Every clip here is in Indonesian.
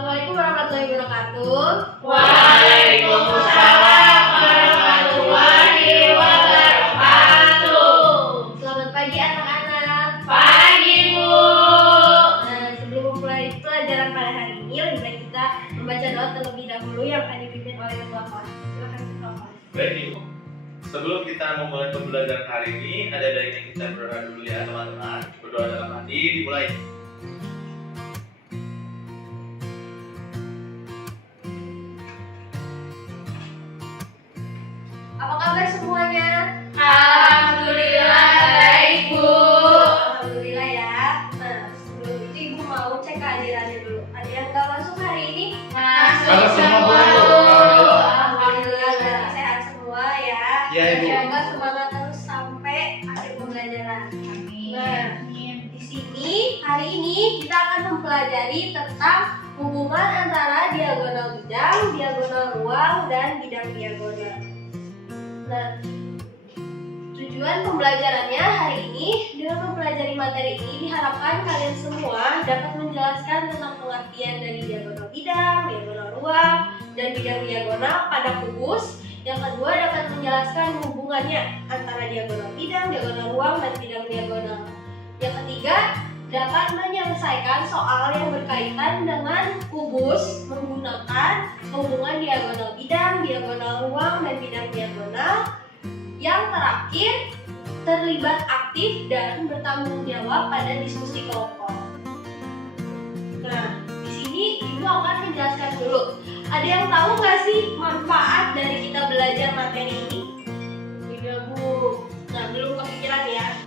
Assalamualaikum warahmatullahi wabarakatuh. Waalaikumsalam warahmatullahi wabarakatuh. Selamat pagi anak-anak. Pagi, Bu. Nah, sebelum memulai pelajaran pada hari ini, lebih baik kita membaca doa terlebih dahulu yang akan dipimpin oleh ketua kelas. Silakan ketua kelas. Baik, Ibu. Sebelum kita memulai pembelajaran hari ini, ada baiknya kita berdoa dulu ya, teman-teman. Berdoa dalam hati, dimulai. Apa kabar semuanya? Alhamdulillah baik, Bu. Alhamdulillah ya. Nah, sebelum itu Ibu mau cek kehadirannya dulu. Ada yang nggak masuk hari ini? Masuk semua, Bu. semua. Alhamdulillah sehat semua ya. Ya, Ibu. Semoga semangat terus sampai akhir pembelajaran. Nah, di sini hari ini kita akan mempelajari tentang hubungan antara diagonal bidang, diagonal ruang, dan bidang diagonal. Nah, tujuan pembelajarannya hari ini dengan mempelajari materi ini diharapkan kalian semua dapat menjelaskan tentang pengertian dari diagonal bidang, diagonal ruang, dan bidang diagonal pada kubus. Yang kedua dapat menjelaskan hubungannya antara diagonal bidang, diagonal ruang, dan bidang diagonal. Yang ketiga dapat menyelesaikan soal yang berkaitan dengan kubus menggunakan hubungan diagonal bidang, diagonal ruang, dan bidang diagonal. Yang terakhir terlibat aktif dan bertanggung jawab pada diskusi kelompok. Nah, di sini Ibu akan menjelaskan dulu. Ada yang tahu nggak sih manfaat dari kita belajar materi ini? Iya, Bu. Nah, belum kepikiran ya.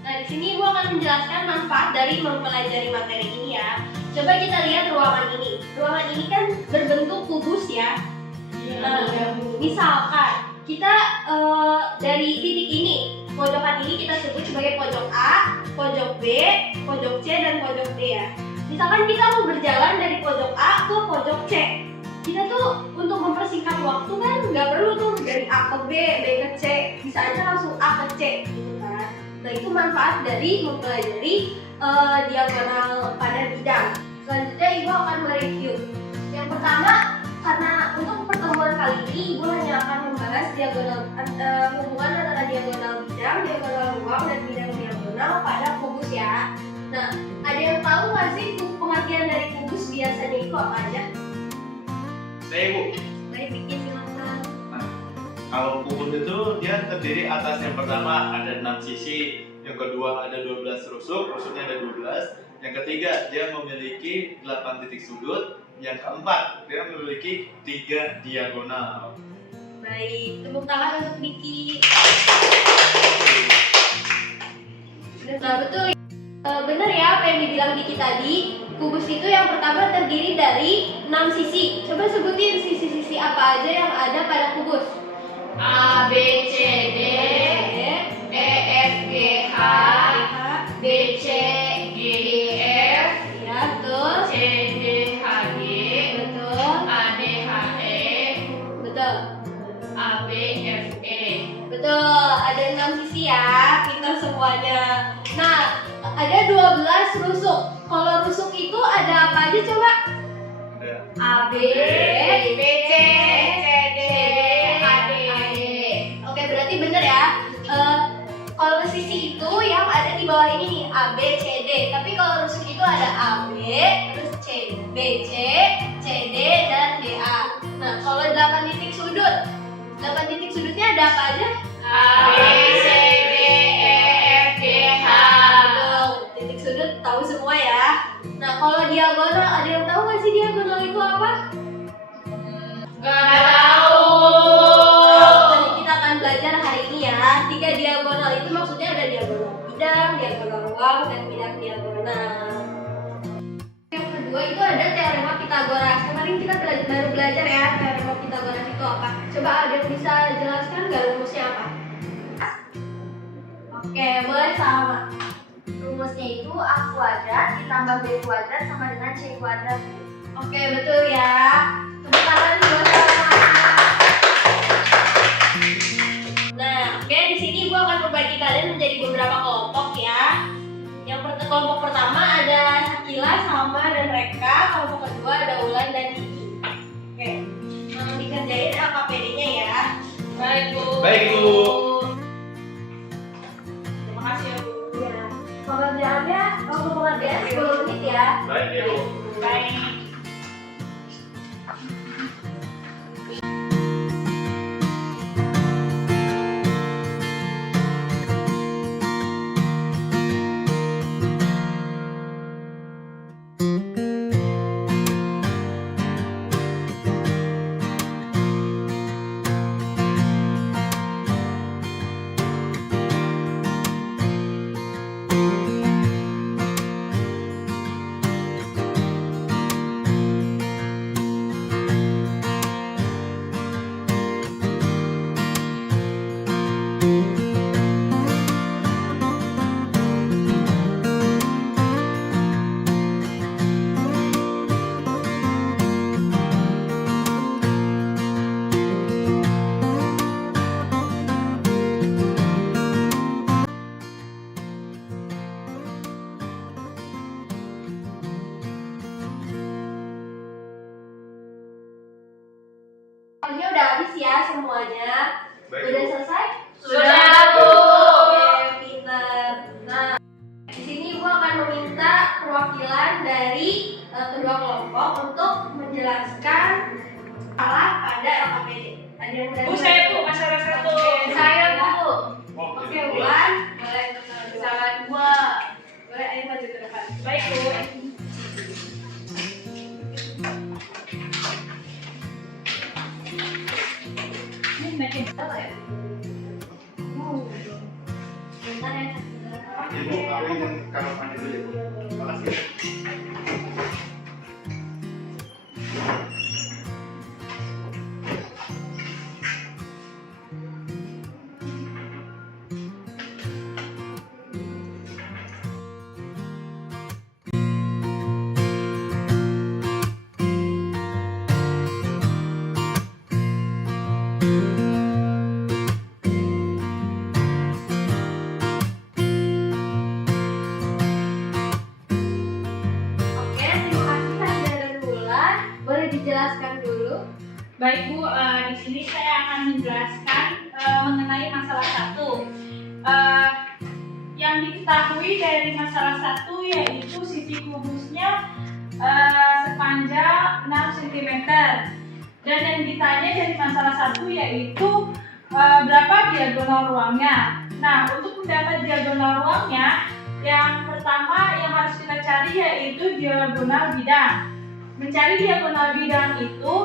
Nah, di sini Ibu akan menjelaskan manfaat dari mempelajari materi ini ya. Coba kita lihat ruangan ini. Ruangan ini kan berbentuk kubus ya. Misalkan kita dari titik ini, pojokan ini kita sebut sebagai pojok A, pojok B, pojok C, dan pojok D ya. Misalkan kita mau berjalan dari pojok A ke pojok C, kita tuh untuk mempersingkat waktu kan nggak perlu tuh dari A ke B, B ke C, bisa aja langsung A ke C gitu kan. Nah, itu manfaat dari mempelajari diagonal pada bidang. Selanjutnya Ibu akan mereview. Yang pertama, karena untuk pertemuan kali ini Ibu hanya akan membahas hubungan antara diagonal bidang, diagonal ruang, dan bidang diagonal pada kubus ya. Nah, ada yang tahu nggak sih pengertian dari kubus biasanya itu apa aja? Saya, Ibu. Baik, bikin silakan. Kalau kubus itu dia terdiri atas yang pertama ada 6 sisi, yang kedua ada 12 rusuk, rusuknya ada 12. Yang ketiga dia memiliki 8 titik sudut, yang keempat dia memiliki 3 diagonal. Baik, tepuk tangan untuk Niki. Nah, betul. Benar ya apa yang dibilang Niki tadi. Kubus itu yang pertama terdiri dari 6 sisi. Coba sebutin sisi-sisi apa aja yang ada pada kubus. A, B, C, D, E, F, G, H, B, C, G, E, F, Ya, betul. C, D, H, G, Betul. A, D, H, E, Betul. A, B, F, E. Betul. Ada 6 sisi ya. Pintar semuanya. Nah, ada 12 rusuk. Kalau rusuk itu ada apa aja coba? Ada A, B, B, C, C, D, A, D. Oke, berarti bener ya. Kalau sisi itu yang ada di bawah ini nih, A, B, C, D. Tapi kalau rusuk itu ada A, B, terus C, B, C, C, D, dan D, A. Nah, kalau 8 titik sudut, 8 titik sudutnya ada apa aja? A, B, C, D, E, F, G, H. Betul, titik sudut tahu semua ya. Nah, kalau diagonal, ada yang tahu nggak sih diagonal itu apa? Gak tahu. Tadi kita akan belajar hari ini ya. 3 diagonal itu maksudnya ada diagonal bidang, diagonal ruang, dan bidang diagonal. Yang kedua itu ada teorema Pitagoras. Kemarin kita baru belajar ya teorema Pitagoras itu apa. Coba ada yang bisa jelaskan nggak rumusnya apa? Oke, boleh sama. Rumusnya itu A kuadrat ditambah B kuadrat sama dengan C kuadrat. Oke, betul ya. Tepuk tangan buat sama. Nah, oke, di sini Ibu akan membagi kalian menjadi beberapa kelompok ya. Yang kelompok pertama ada Sakila, Salma, dan Reka. Kelompok kedua ada Ula ya. Baik, Ibu. Baik. Soalnya udah habis ya semuanya. Baik, Udah Bu. selesai? Sudah, Bu. Oke, pintar. Nah, di sini Ibu akan meminta perwakilan dari kedua kelompok untuk menjelaskan salah pada LKPD. Ada yang dari Bu, saya Bu, masalah 1. Saya Bu. Oh, Oke, jadi Wulan, boleh untuk Salah 2. boleh ayo maju ke depan. Baik, Bu. Ini makin Apa ya? Bentar ya. Ibu, aku ingin kamar mandi dulu ya, Bu. Makasih. Oke, terima kasih Sandra dan Wulan. Boleh dijelaskan dulu? Baik Bu, di sini saya akan menjelaskan mengenai masalah 1. Yang diketahui dari masalah 1 yaitu sisi kubusnya sepanjang 6 cm. Dan yang ditanya dari masalah 1 yaitu berapa diagonal ruangnya. Nah, untuk mendapat diagonal ruangnya, yang pertama yang harus kita cari yaitu diagonal bidang. Mencari diagonal bidang itu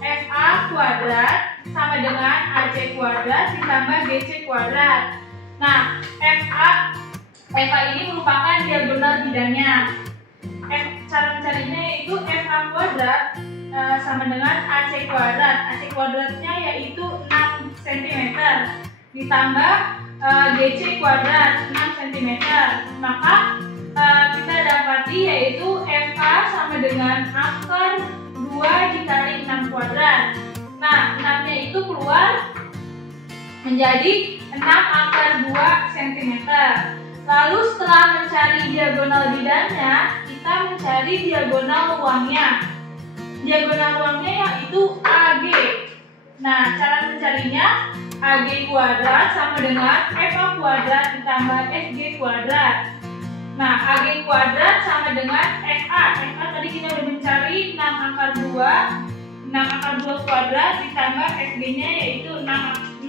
FA kuadrat sama dengan AC kuadrat ditambah BC kuadrat. Nah, FA ini merupakan diagonal bidangnya. Cara mencarinya yaitu FA kuadrat sama dengan AC kuadrat. AC kuadratnya yaitu 6 cm ditambah DC kuadrat 6 cm. Maka kita dapati yaitu FA sama dengan akar 2 dikali 6 kuadrat. Nah, 6-nya itu keluar menjadi 6 akar 2 cm. Lalu setelah mencari diagonal bidangnya, kita mencari diagonal ruangnya. Diagonal ruangnya yaitu AG. Nah, cara mencarinya AG kuadrat sama dengan FA kuadrat ditambah FG kuadrat. Nah, AG kuadrat sama dengan FA. FA tadi kita udah mencari 6 akar 2. 6 akar 2 kuadrat ditambah FG-nya yaitu 6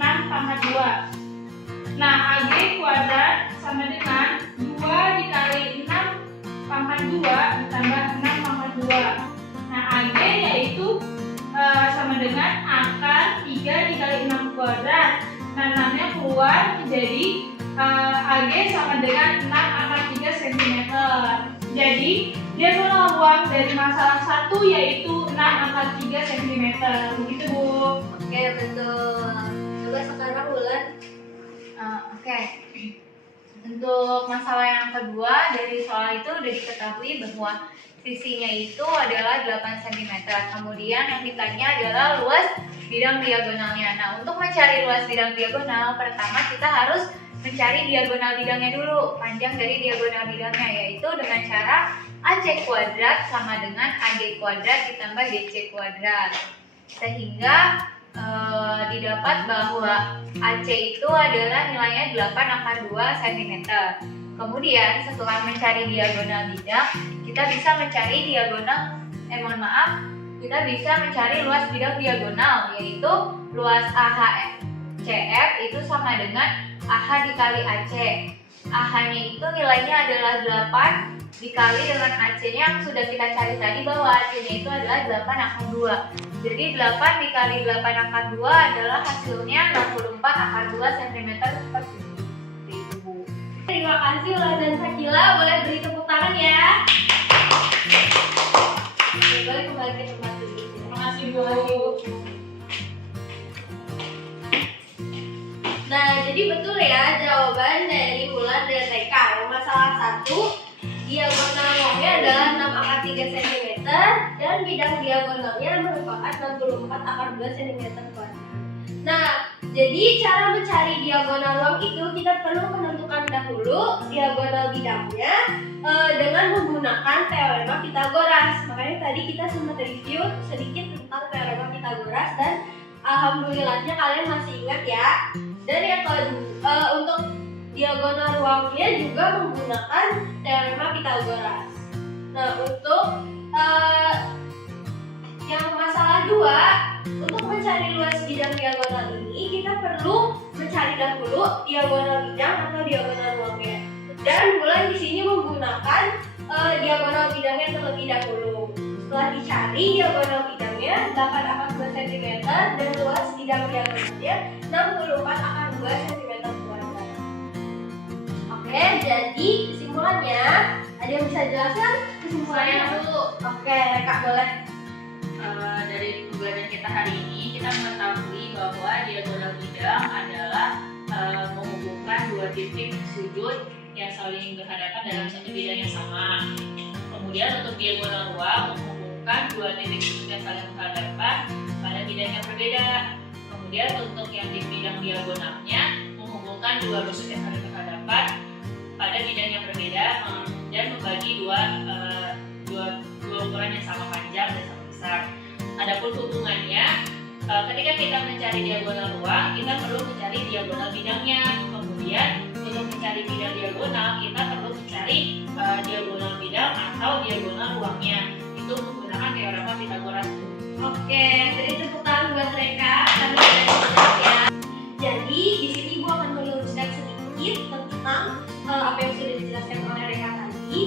pangkat 2. Nah, AG kuadrat sama dengan 2 dikali 6 pangkat 2 ditambah 6 pangkat 2. Nah, AG yaitu sama dengan akar 3 dikali 6 kuadrat. Nah, 6-nya keluar menjadi AG sama dengan 6 akar 3 cm. Jadi, diagonal ruang dari masalah 1 yaitu 6 akar 3 cm. Begitu, Bu. Oke, betul. Coba sekarang Wulan. Oke. Untuk masalah yang kedua dari soal itu udah diketahui bahwa sisinya itu adalah 8 cm. Kemudian yang ditanya adalah luas bidang diagonalnya. Nah, untuk mencari luas bidang diagonal, pertama kita harus mencari diagonal bidangnya dulu. Panjang dari diagonal bidangnya yaitu dengan cara AC kuadrat sama dengan AG kuadrat ditambah DC kuadrat. Sehingga didapat bahwa AC itu adalah nilainya 8 akar 2 cm. Kemudian setelah mencari diagonal bidang, kita bisa mencari kita bisa mencari luas bidang diagonal, yaitu luas AHCF itu sama dengan AH dikali AC. AH-nya itu nilainya adalah 8 dikali dengan AC-nya yang sudah kita cari tadi, bahwa AC-nya itu adalah 8 akar 2. Jadi 8 dikali 8 akar 2 adalah hasilnya 64 akar 2 cm per kubik. Terima kasih Ula dan Sakila, boleh beri tepuk tangan ya. Boleh kembali ke tempat dulu. Terima kasih Bu. Nah, jadi betul ya jawaban dari Ulan dan Reka. Yang masalah 1, diagonal ruangnya adalah 6 akar 3 cm dan bidang diagonalnya merupakan 64 akar 2 cm kuadrat. Nah, jadi cara mencari diagonal ruang itu kita perlu menentukan dahulu diagonal bidangnya dengan menggunakan teorema Pythagoras. Makanya tadi kita sempat review sedikit tentang teorema Pythagoras dan alhamdulillahnya kalian masih ingat ya. Dan yang kedua, untuk diagonal ruangnya juga menggunakan teorema Pythagoras. Nah, untuk yang masalah 2, untuk mencari luas bidang diagonal ini kita perlu mencari dahulu diagonal bidang atau diagonal ruangnya. Dan Bulan di sini menggunakan diagonal bidangnya terlebih dahulu. Setelah dicari diagonal bidangnya 8 akar 2 cm dan luas bidang diagonalnya 64 akar 2 cm kuadrat. Oke, jadi kesimpulannya ada yang bisa jelaskan kesimpulannya dulu? Oke, Reka boleh. Dari pembelajaran kita hari ini, kita mengetahui bahwa diagonal bidang adalah menghubungkan dua titik sudut yang saling berhadapan dalam satu bidang yang sama. Kemudian untuk diagonal ruang menghubungkan dua titik sudut yang saling berhadapan pada bidang yang berbeda. Kemudian untuk yang di bidang diagonalnya menghubungkan dua rusuk yang saling berhadapan pada bidang yang berbeda dan membagi dua ukuran yang sama panjang dan sama besar. Adapun hubungannya, ketika kita mencari diagonal ruang, kita perlu mencari diagonal bidangnya. Kemudian untuk mencari bidang diagonal, kita perlu mencari diagonal bidang atau diagonal ruangnya. Itu menggunakan teorema Pythagoras. Oke, beri tepuk tangan buat Reka. Kami sudah siap ya. Jadi di sini gua akan meluruskan sedikit tentang apa yang sudah dijelaskan oleh Reka tadi.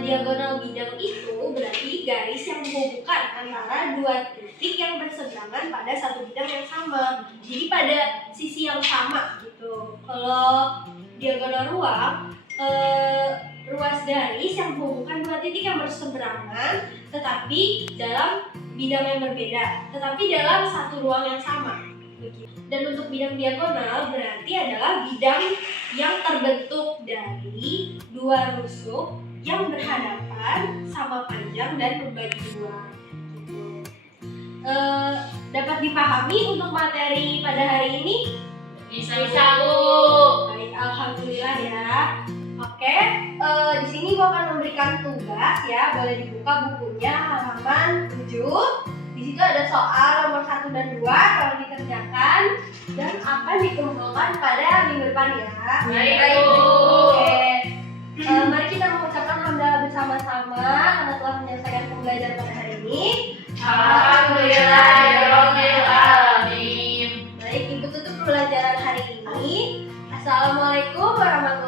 Diagonal bidang itu berarti garis yang menghubungkan antara dua titik yang berseberangan pada satu bidang yang sama. Jadi pada sisi yang sama gitu. Kalau diagonal ruang, ruas garis yang menghubungkan dua titik yang berseberangan tetapi dalam bidang yang berbeda, tetapi dalam satu ruang yang sama. Dan untuk bidang diagonal berarti adalah bidang yang terbentuk dari dua rusuk yang berhadapan, sama panjang dan membagi dua. Gitu. Dapat dipahami untuk materi pada hari ini? Bisa Bu. Baik, alhamdulillah ya. Oke, di sini gua akan memberikan tugas ya. Boleh dibuka bukunya halaman 7. Di situ ada soal nomor 1 dan 2 kalau dikerjakan dan akan dikumpulkan pada minggu depan ya. Baik, Bu. Oke. Mari kita mengucapkan hamdalah bersama-sama karena telah menyelesaikan pembelajaran pada hari ini. Alhamdulillahirabbil alamin. Baik, Ibu tutup pembelajaran hari ini. Assalamualaikum warahmatullahi